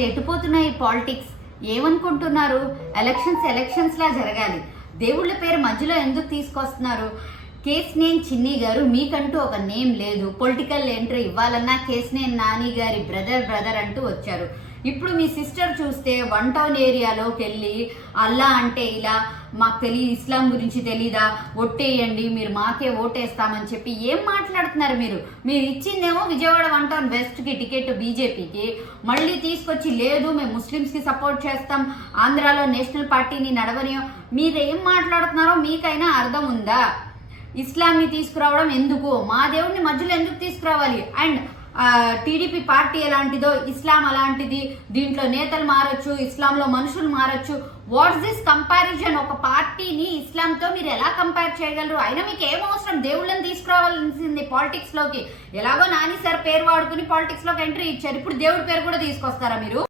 అసలు ఎటుపోతున్నాయి పాలిటిక్స్? ఏమనుకుంటున్నారు? ఎలక్షన్స్ లా జరగాలి. దేవుళ్ళ పేరు మధ్యలో ఎందుకు తీసుకొస్తున్నారు? కేశినేని చిన్ని గారు, మీకంటూ ఒక నేమ్ లేదు. పొలిటికల్ ఎంట్రీ ఇవ్వాలన్నా కేశినేని నాని గారి బ్రదర్ అంటూ వచ్చారు. ఇప్పుడు మీ సిస్టర్ చూస్తే 1 టౌన్ ఏరియాలోకి వెళ్ళి అల్లా అంటే ఇలా, మాకు తెలియదు, ఇస్లాం గురించి తెలీదా, ఒట్టేయండి, మీరు మాకే ఓటేస్తామని చెప్పి ఏం మాట్లాడుతున్నారు మీరు ఇచ్చిందేమో విజయవాడ 1 టౌన్ వెస్ట్ కి టికెట్ బీజేపీకి, మళ్ళీ తీసుకొచ్చి లేదు మేము ముస్లిమ్స్ కి సపోర్ట్ చేస్తాం, ఆంధ్రాలో నేషనల్ పార్టీని నడవనియో. మీరు ఏం మాట్లాడుతున్నారో మీకైనా అర్థం ఉందా? ఇస్లాంని తీసుకురావడం ఎందుకు? మా దేవుడిని మధ్యలో ఎందుకు తీసుకురావాలి? అండ్ టీడీపీ పార్టీ ఎలాంటిదో ఇస్లాం అలాంటిది, దీంట్లో నేతలు మారొచ్చు, ఇస్లాంలో మనుషులు మారొచ్చు. What's this comparison? ఒక పార్టీని ఇస్లాంతో మీరు ఎలా కంపేర్ చేయగలరు? అయినా మీకు ఏం అవసరం దేవుళ్ళని తీసుకురావాల్సింది పాలిటిక్స్ లోకి? ఎలాగో నాని సార్ పేరు వాడుకుని పాలిటిక్స్ లోకి ఎంట్రీ ఇచ్చారు, ఇప్పుడు దేవుడి పేరు కూడా తీసుకొస్తారా మీరు?